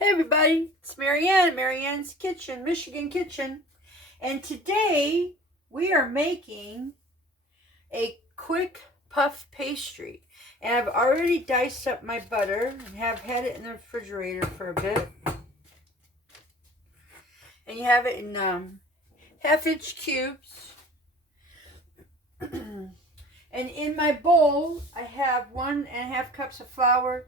Hey everybody, it's Marianne, Marianne's Kitchen, Michigan Kitchen. And today we are making a quick puff pastry. And I've already diced up my butter and have had it in the refrigerator for a bit. And you have it in half-inch cubes. And in my bowl, I have 1.5 cups of flour,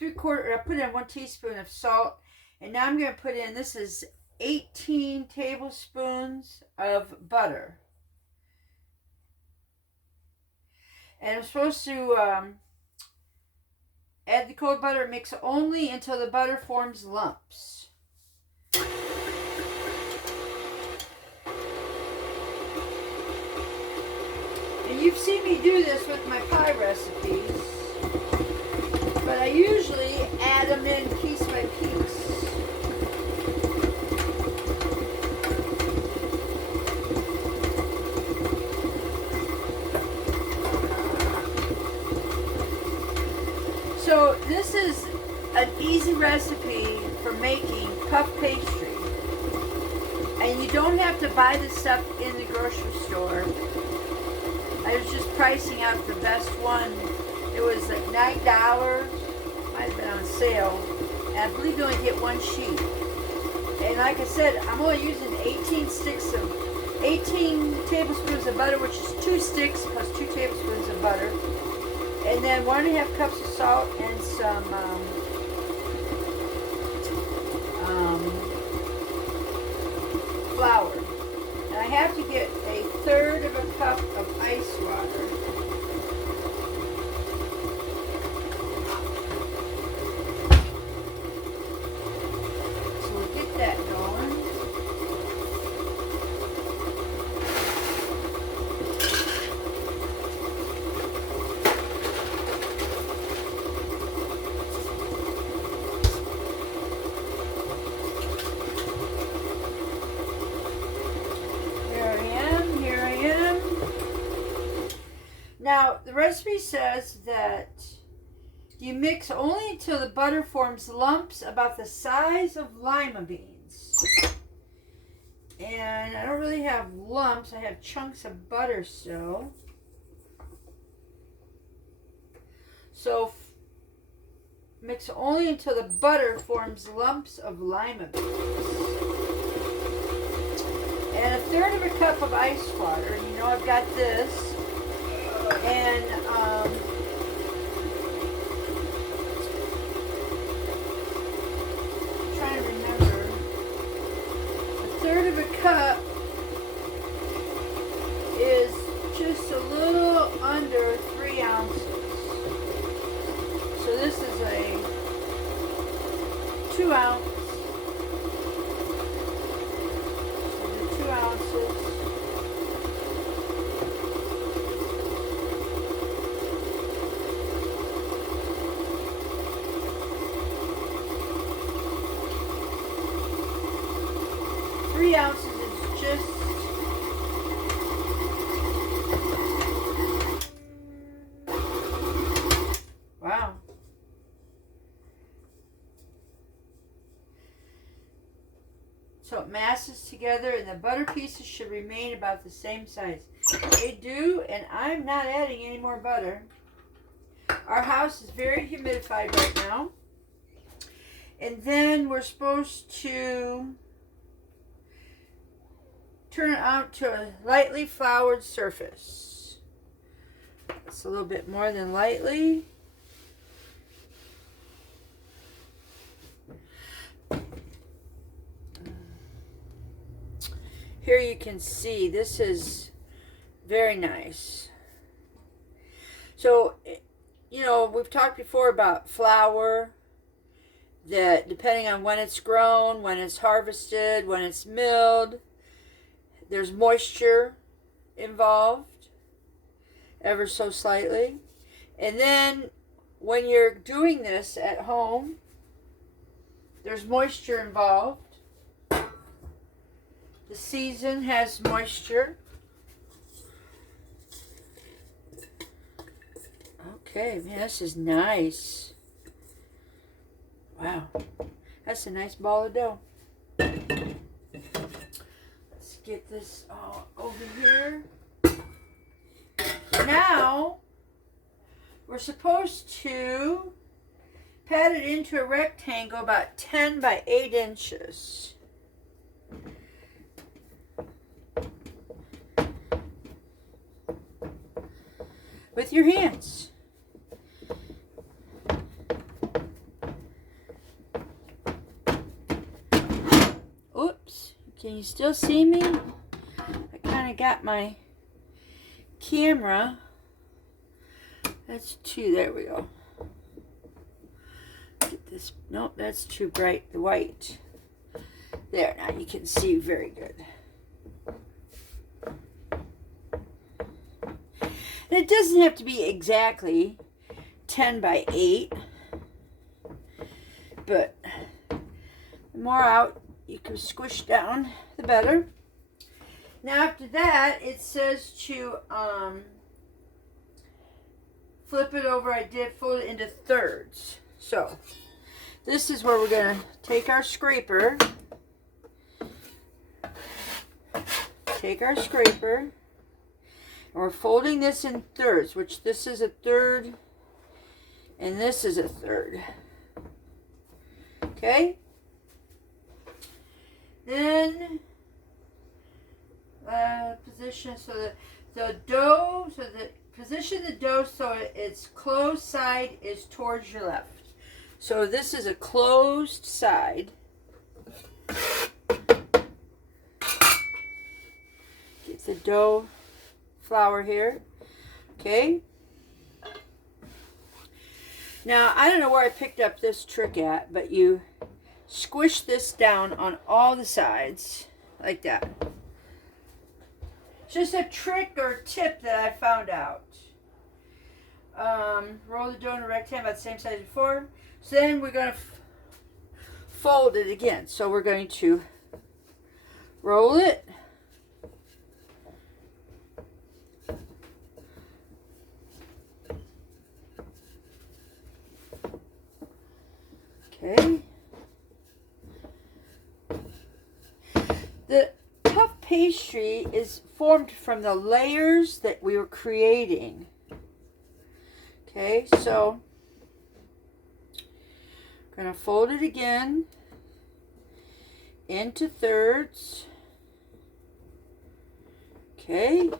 I put in 1 teaspoon of salt, and now I'm going to put in, this is 18 tablespoons of butter. And I'm supposed to add the cold butter, mix only until the butter forms lumps. And you've seen me do this with my pie recipes, but I usually add them in piece by piece. So this is an easy recipe for making puff pastry. And you don't have to buy this stuff in the grocery store. I was just pricing out the best one. It was like $9, might have been on sale, and I believe you only get 1 sheet. And like I said, I'm only using 18 tablespoons of butter, which is 2 sticks plus 2 tablespoons of butter, and then 1.5 cups of salt and some flour. And I have to get 1/3 of a cup of ice water. That going. Here I am. Now, the recipe says that you mix only until the butter forms lumps about the size of lima beans. And I don't really have lumps, I have chunks of butter still. So mix only until the butter forms lumps of lima beans. And 1/3 of a cup of ice water. And you know I've got this. And trying to remember, 1/3 of a cup is just a little under 3 ounces. So this is a 2 ounce. So the 2 ounces. Ounces is just wow. So it masses together, and the butter pieces should remain about the same size. They do, and I'm not adding any more butter. Our house is very humidified right now. And then we're supposed to turn it out to a lightly floured surface. It's a little bit more than lightly. Here you can see this is very nice. So, you know, we've talked before about flour, that depending on when it's grown, when it's harvested, when it's milled, there's moisture involved, ever so slightly. And then when you're doing this at home, there's moisture involved. The season has moisture. Okay, man, this is nice. Wow. That's a nice ball of dough. Let's get this all over here. Now, we're supposed to pat it into a rectangle about 10 by 8 inches. With your hands. Oops, can you still see me? I kind of got my camera. That's too, there we go. Get this, nope, that's too bright, the white. There, now you can see very good. And it doesn't have to be exactly 10 by 8, but the more out you can squish down, the better. Now after that, it says to flip it over. I did fold it into thirds. So this is where we're going to take our scraper. And we're folding this in thirds, which this is a third and this is a third. Okay? Then position so the dough, position the dough so its closed side is towards your left. So this is a closed side. Get the dough flour here. Okay. Now, I don't know where I picked up this trick at, but you squish this down on all the sides like that. It's just a trick or tip that I found out. Roll the dough in a rectangle about the same size as before. So then we're going to fold it again. So we're going to roll it. Okay. The puff pastry is formed from the layers that we were creating. Okay, so I'm going to fold it again into thirds. Okay.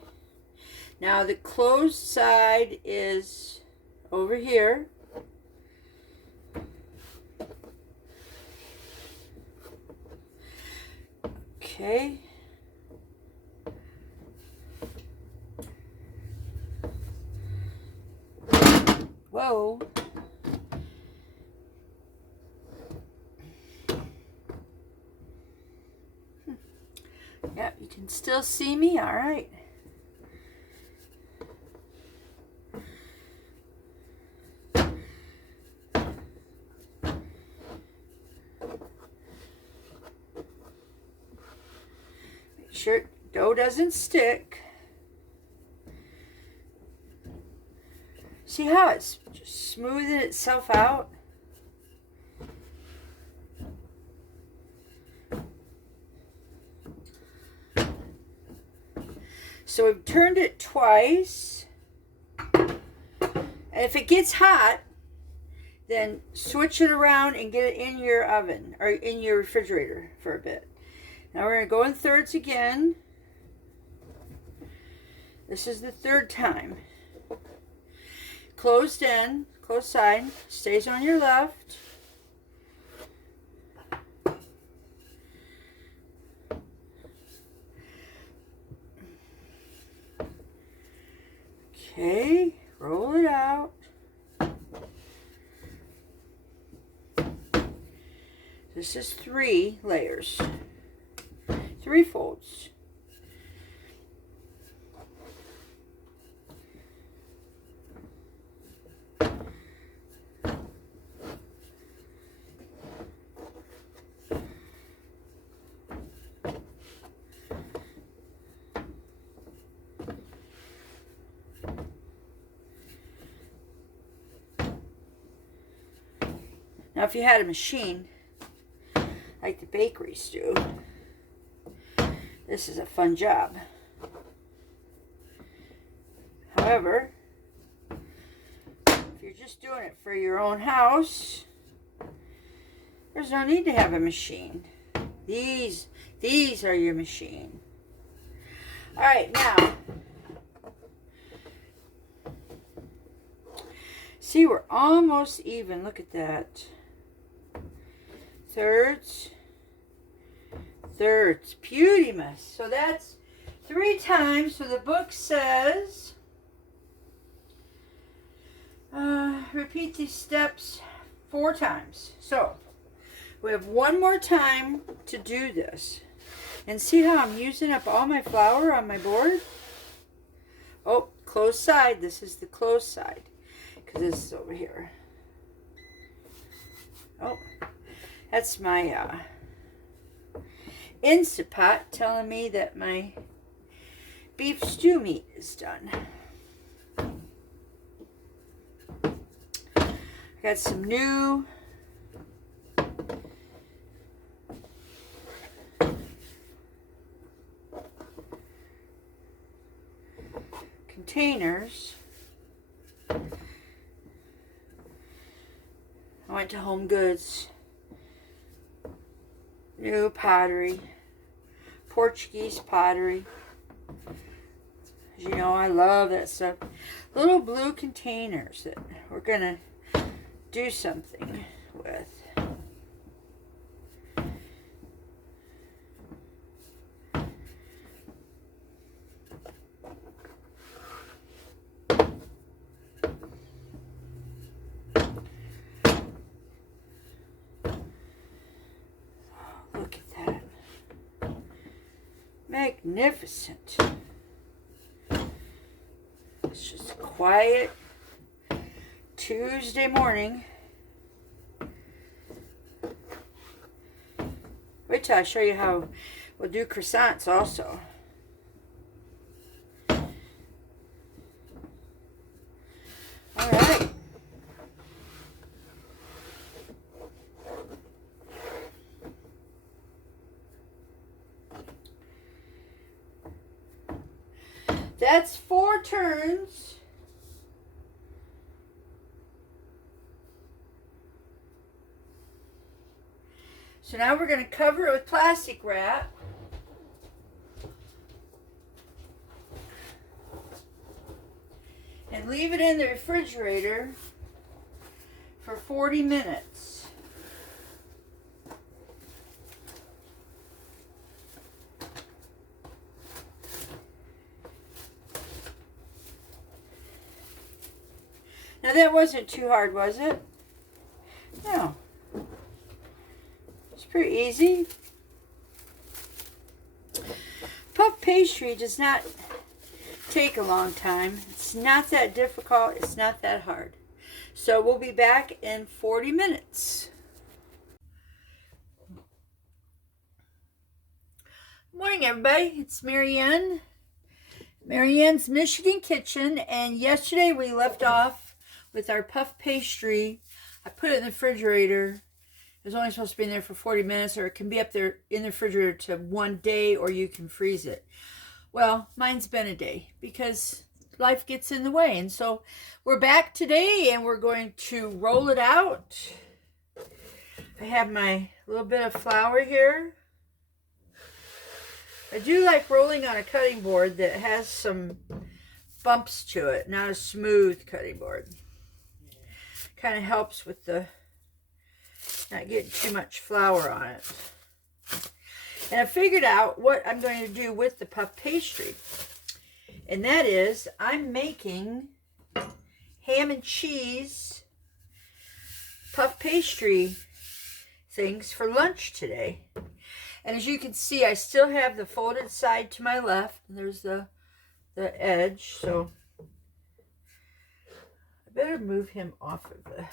Now the closed side is over here. Okay. Whoa. Yep, you can still see me. All right. Make sure dough doesn't stick. See how it's just smoothing itself out? So we've turned it twice. And if it gets hot, then switch it around and get it in your oven or in your refrigerator for a bit. Now we're going to go in thirds again. This is the third time. Closed end, closed side, stays on your left. Okay, roll it out. This is 3 layers, 3 folds. Now, if you had a machine, like the bakeries do. This is a fun job. However, if you're just doing it for your own house, there's no need to have a machine. These are your machine. All right, now, see, we're almost even. Look at that. Thirds, beauty-muss. So that's 3 times. So the book says, repeat these steps 4 times. So we have 1 more time to do this. And see how I'm using up all my flour on my board? Oh, closed side. This is the closed side, because this is over here. Oh, that's my Instant Pot telling me that my beef stew meat is done. I got some new containers. I went to Home Goods. New pottery. Portuguese pottery. As you know, I love that stuff. Little blue containers that we're going to do something with. Magnificent. It's just a quiet Tuesday morning. Wait till I show you how we'll do croissants also. All right. That's 4 turns. So now we're going to cover it with plastic wrap. And leave it in the refrigerator for 40 minutes. Now that wasn't too hard, was it? No. It's pretty easy. Puff pastry does not take a long time. It's not that difficult. It's not that hard. So we'll be back in 40 minutes. Morning, everybody. It's Marianne. Marianne's Michigan Kitchen. And yesterday we left off with our puff pastry. I put it in the refrigerator. It was only supposed to be in there for 40 minutes, or it can be up there in the refrigerator to 1 day, or you can freeze it. Well, mine's been a day because life gets in the way. And so we're back today and we're going to roll it out. I have my little bit of flour here. I do like rolling on a cutting board that has some bumps to it, not a smooth cutting board. Kind of helps with the not getting too much flour on it. And I figured out what I'm going to do with the puff pastry. And that is, I'm making ham and cheese puff pastry things for lunch today. And as you can see, I still have the folded side to my left. And there's the edge. So I better move him off of the...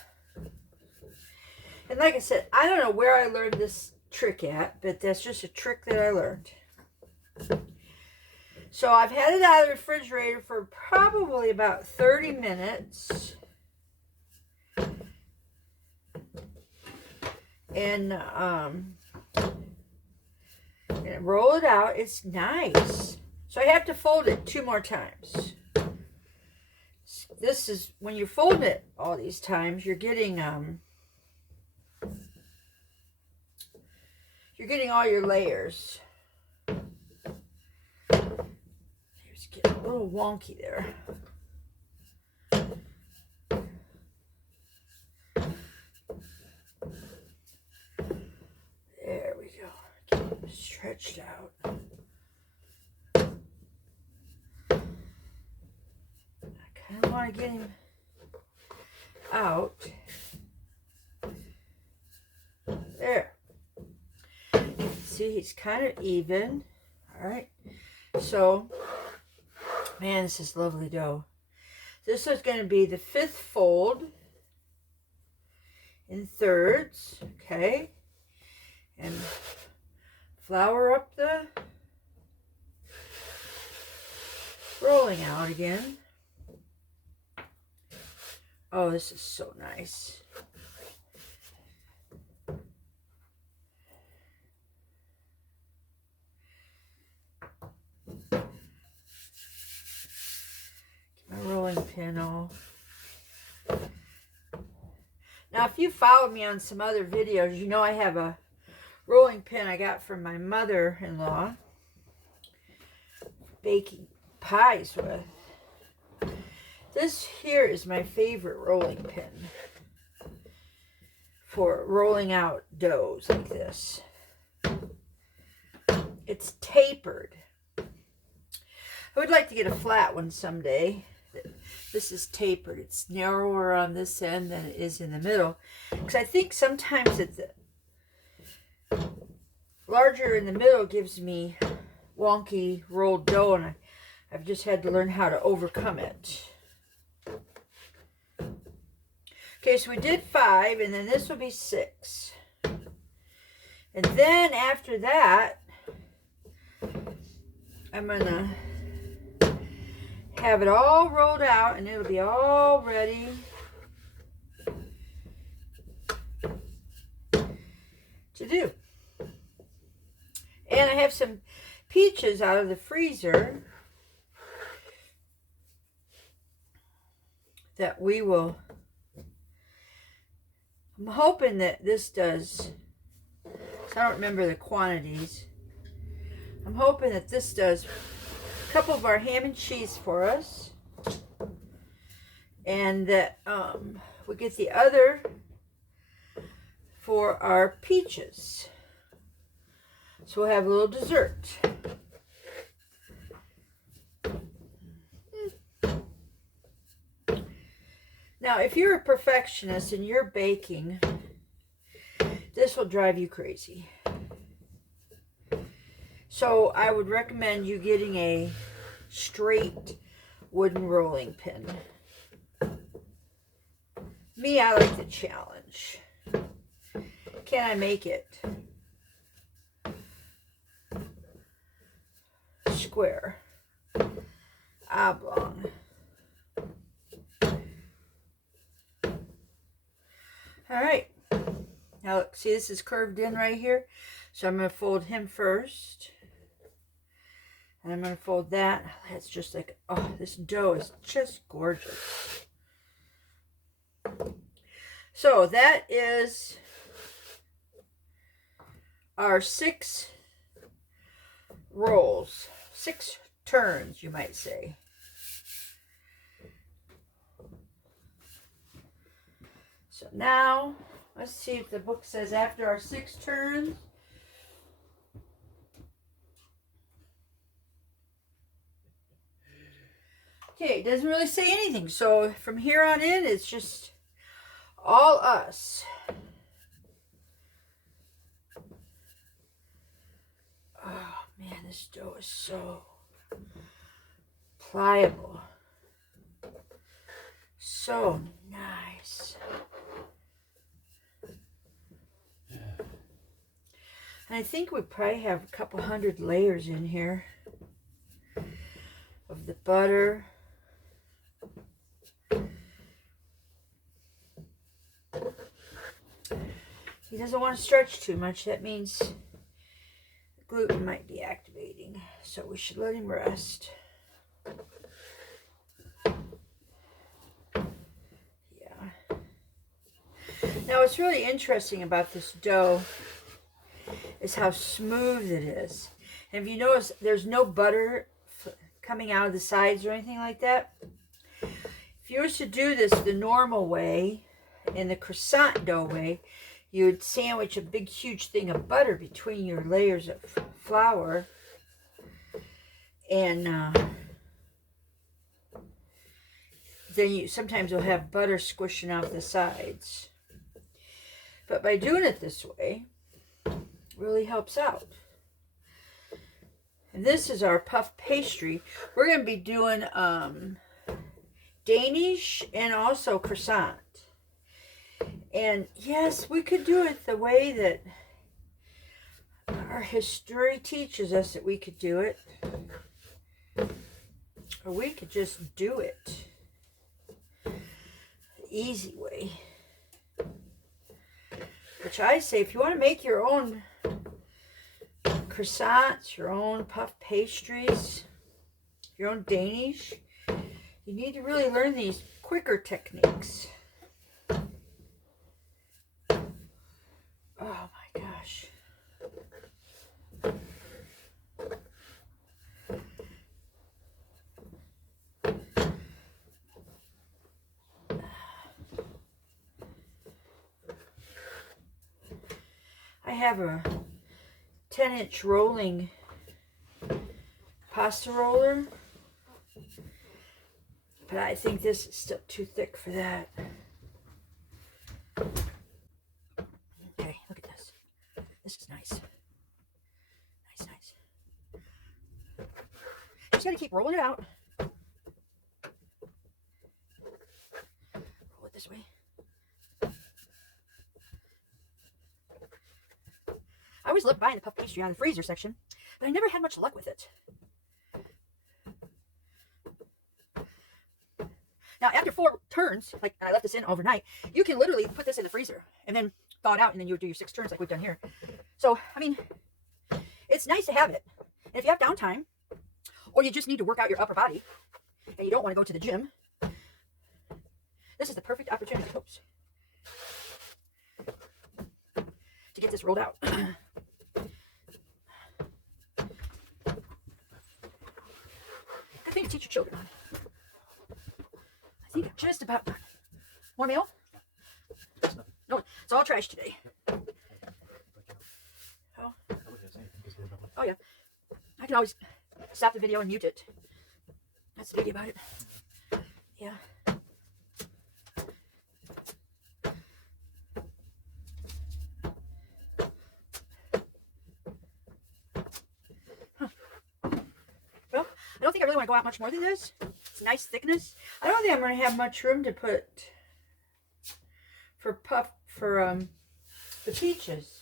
And like I said, I don't know where I learned this trick at, but that's just a trick that I learned. So I've had it out of the refrigerator for probably about 30 minutes. And and roll it out. It's nice. So I have to fold it 2 more times. This is, when you fold it all these times, you're getting all your layers. It's getting a little wonky there. There we go. Get them stretched out. I kind of want to get him out. There. See, he's kind of even. All right. So, man, this is lovely dough. This is going to be the 5th fold in thirds. Okay. And flour up the rolling out again. Oh, this is so nice. Get my rolling pin all. Now, if you followed me on some other videos, you know I have a rolling pin I got from my mother-in-law, baking pies with. This here is my favorite rolling pin for rolling out doughs like this. It's tapered. I would like to get a flat one someday. This is tapered. It's narrower on this end than it is in the middle, because I think sometimes it's larger in the middle gives me wonky rolled dough, and I've just had to learn how to overcome it. Okay, so we did 5, and then this will be 6. And then after that, I'm going to have it all rolled out, and it'll be all ready to do. And I have some peaches out of the freezer that we will, I'm hoping that this does, so I don't remember the quantities. I'm hoping that this does a couple of our ham and cheese for us, and that we get the other for our peaches. So we'll have a little dessert. Now, if you're a perfectionist and you're baking, this will drive you crazy. So I would recommend you getting a straight wooden rolling pin. Me, I like the challenge. Can I make it square, oblong? All right. Now look, see, this is curved in right here. So I'm going to fold him first. And I'm going to fold that. That's just like, oh, this dough is just gorgeous. So that is our 6 rolls. 6 turns, you might say. So now, let's see if the book says after our 6 turns. Okay, it doesn't really say anything. So from here on in, it's just all us. Oh man, this dough is so pliable. So nice. And I think we probably have a couple hundred layers in here of the butter. He doesn't want to stretch too much. That means gluten might be activating, so we should let him rest. Yeah. Now what's really interesting about this dough is how smooth it is. And if you notice, there's no butter coming out of the sides or anything like that. If you were to do this the normal way, in the croissant dough way, you would sandwich a big huge thing of butter between your layers of flour, and then sometimes you'll have butter squishing off the sides. But by doing it this way, it really helps out. And this is our puff pastry. We're going to be doing Danish and also croissant. And yes, we could do it the way that our history teaches us that we could do it. Or we could just do it the easy way. Which I say, if you want to make your own croissants, your own puff pastries, your own Danish, you need to really learn these quicker techniques. Oh my gosh. I have a 10-inch rolling pasta roller, but I think this is still too thick for that. Okay, look at this. This is nice. Nice, nice. Just gotta keep rolling it out. Roll it this way. I always loved buying the puff pastry out of the freezer section, but I never had much luck with it. Now, after 4 turns, like I left this in overnight, you can literally put this in the freezer and then thaw it out, and then you would do your 6 turns like we've done here. So, I mean, it's nice to have it. And if you have downtime, or you just need to work out your upper body, and you don't want to go to the gym, this is the perfect opportunity, oops, to get this rolled out. Good thing to teach your children on. I think I'm just about done. More meal? No, it's all trash today. Oh. Oh yeah. I can always stop the video and mute it. That's the beauty about it. Yeah. Well, I don't think I really want to go out much more than this. It's a nice thickness. I don't think I'm going to have much room to put for the peaches.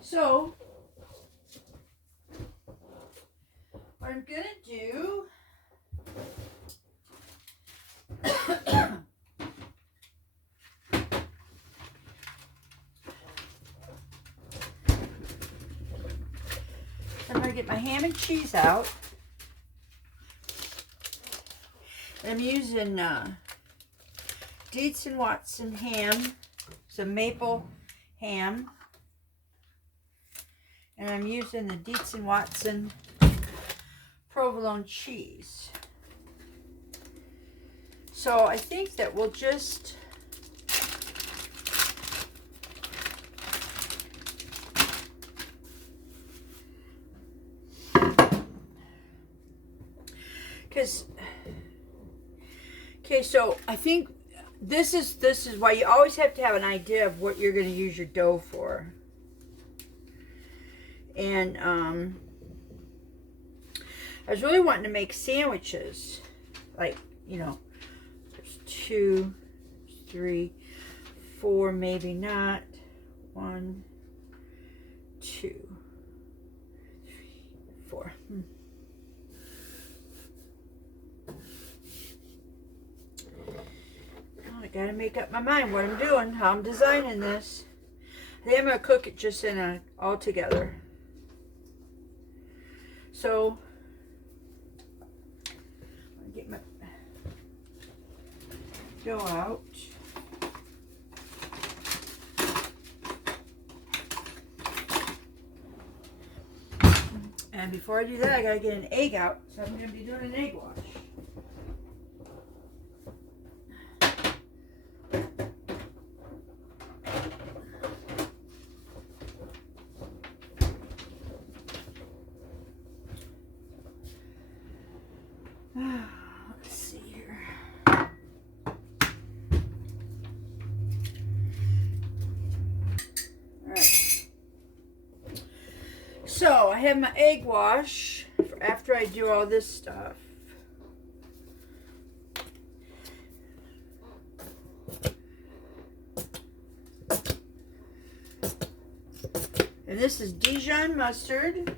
So what I'm going to do I'm going to get my ham and cheese out. And I'm using Dietz & Watson ham, some maple ham. And I'm using the Dietz & Watson provolone cheese. So I think that we'll just okay, so I think this is why you always have to have an idea of what you're going to use your dough for. And I was really wanting to make sandwiches, like, you know, there's 2, 3, 4, maybe not. 1, 2, 3, 4. I gotta make up my mind what I'm doing, how I'm designing this. I think I'm gonna cook it just in all together. So I'll get my dough out. And before I do that, I gotta get an egg out. So I'm gonna be doing an egg wash. Let's see here. Alright. So I have my egg wash for after I do all this stuff. And this is Dijon mustard.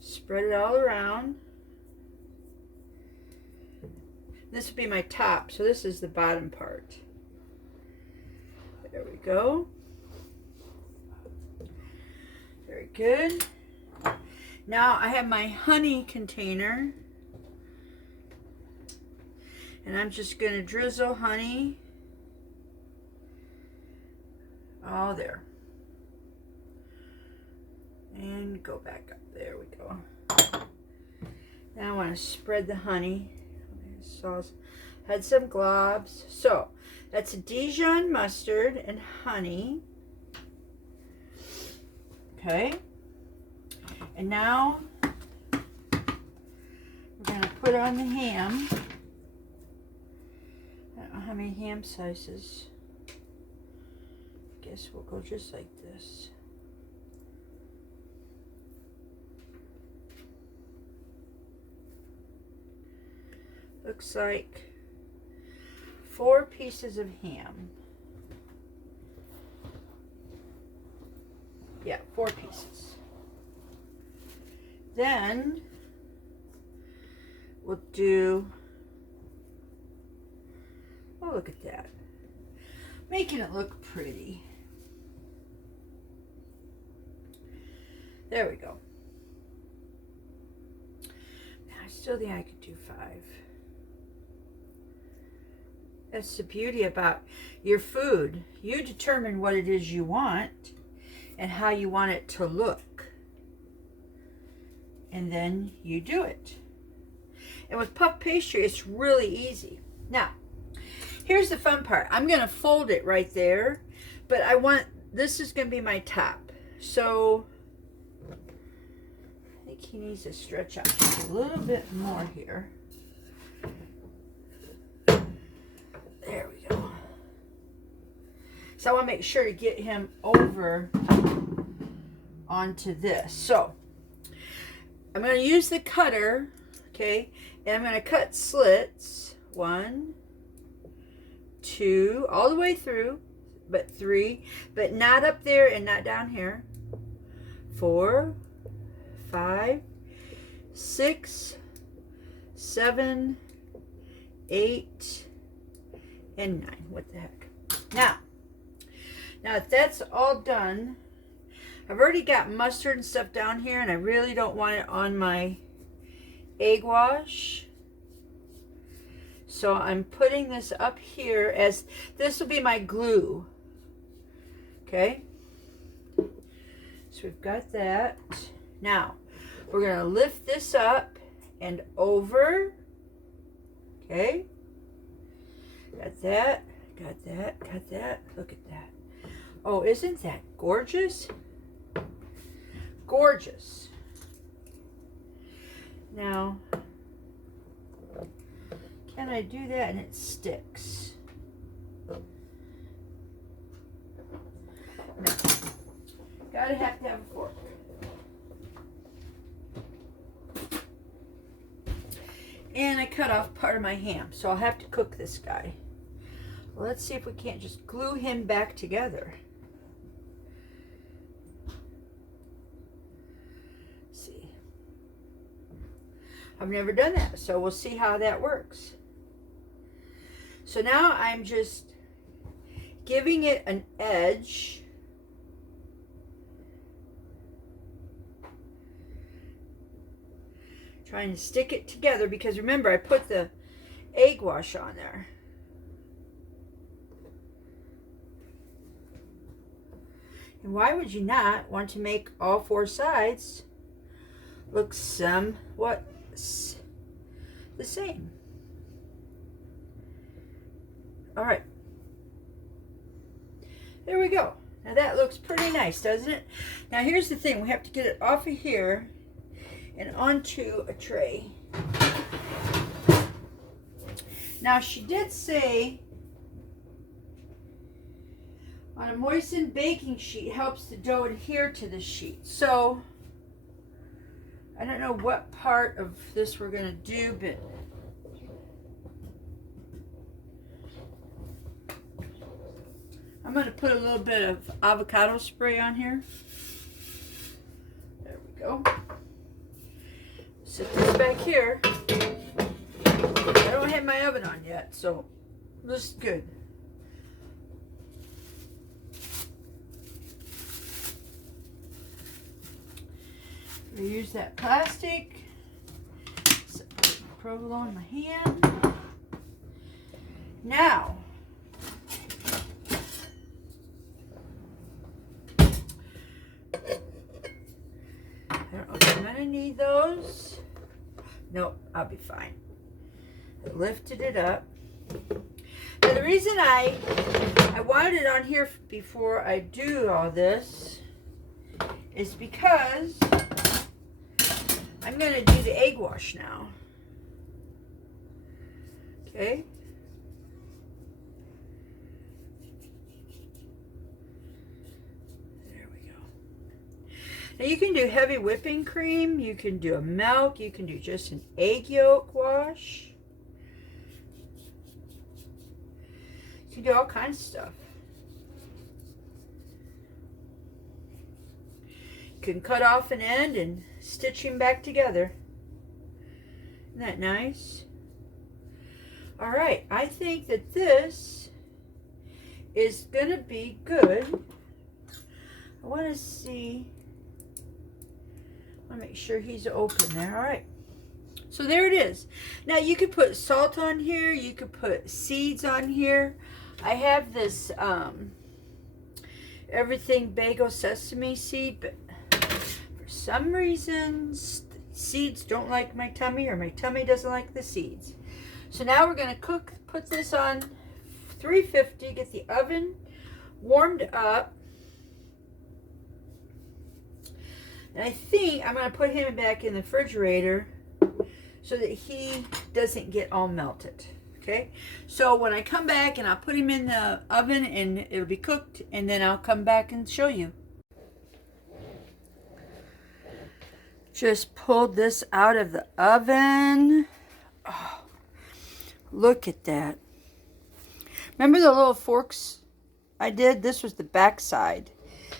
Spread it all around. This would be my top, so this is the bottom part. There we go. Very good. Now I have my honey container. And I'm just going to drizzle honey all there. And go back up. There we go. Now I want to spread the honey. Had some globs. So that's Dijon mustard and honey. Okay. And now we're going to put on the ham. I don't know how many ham slices. Guess we'll go just like this. Looks like 4 pieces of ham. Yeah, 4 pieces. Then we'll do, oh, look at that. Making it look pretty. There we go. I still think I could do 5. That's the beauty about your food. You determine what it is you want and how you want it to look. And then you do it. And with puff pastry, it's really easy. Now, here's the fun part. I'm going to fold it right there, but I want, this is going to be my top. So I think he needs to stretch out just a little bit more here. There we go. So I want to make sure to get him over onto this. So I'm going to use the cutter, okay, and I'm going to cut slits. 1, 2, all the way through, but 3, but not up there and not down here. 4, 5, 6, 7, 8, and 9. What the heck? Now if that's all done, I've already got mustard and stuff down here, and I really don't want it on my egg wash. So I'm putting this up here as this will be my glue. Okay? So we've got that. Now, we're going to lift this up and over. Okay? Got that, got that, got that. Look at that. Oh, isn't that gorgeous? Gorgeous. Now, can I do that and it sticks? No. Gotta have to have a fork. And I cut off part of my ham, so I'll have to cook this guy. Well, let's see if we can't just glue him back together. Let's see. I've never done that, so we'll see how that works. So now I'm just giving it an edge. Trying to stick it together because remember I put the egg wash on there. And why would you not want to make all 4 sides look somewhat the same? All right. There we go. Now that looks pretty nice, doesn't it? Now here's the thing. We have to get it off of here and onto a tray. Now she did say on a moistened baking sheet helps the dough adhere to the sheet. So I don't know what part of this we're going to do, but I'm going to put a little bit of avocado spray on here. There we go. Set this back here. I don't have my oven on yet, so this is good. I use that plastic. Put provolone in my hand. Now, I don't know if I'm gonna need those. Nope, I'll be fine. I lifted it up. Now the reason I wanted it on here before I do all this is because I'm going to do the egg wash now. Okay. There we go. Now you can do heavy whipping cream. You can do a milk. You can do just an egg yolk wash. You can do all kinds of stuff. You can cut off an end and stitch him back together. Isn't that nice? All right, I think that this is gonna be good. I want to see. I want to make sure he's open there. All right. So there it is. Now you could put salt on here. You could put seeds on here. I have this everything bagel sesame seed, but for some reason seeds don't like my tummy, or my tummy doesn't like the seeds. So now we're going to put this on 350, get the oven warmed up. And I think I'm going to put him back in the refrigerator so that he doesn't get all melted. Okay, so when I come back and I'll put him in the oven and it'll be cooked, and then I'll come back and show you. Just pulled this out of the oven. Oh, look at that. Remember the little forks I did? This was the back side.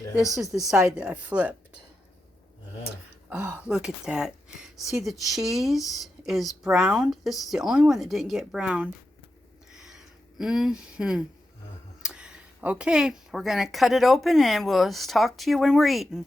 Yeah. This is the side that I flipped. Oh, look at that. See, the cheese is browned. This is the only one that didn't get browned. Okay, we're going to cut it open and we'll talk to you when we're eating.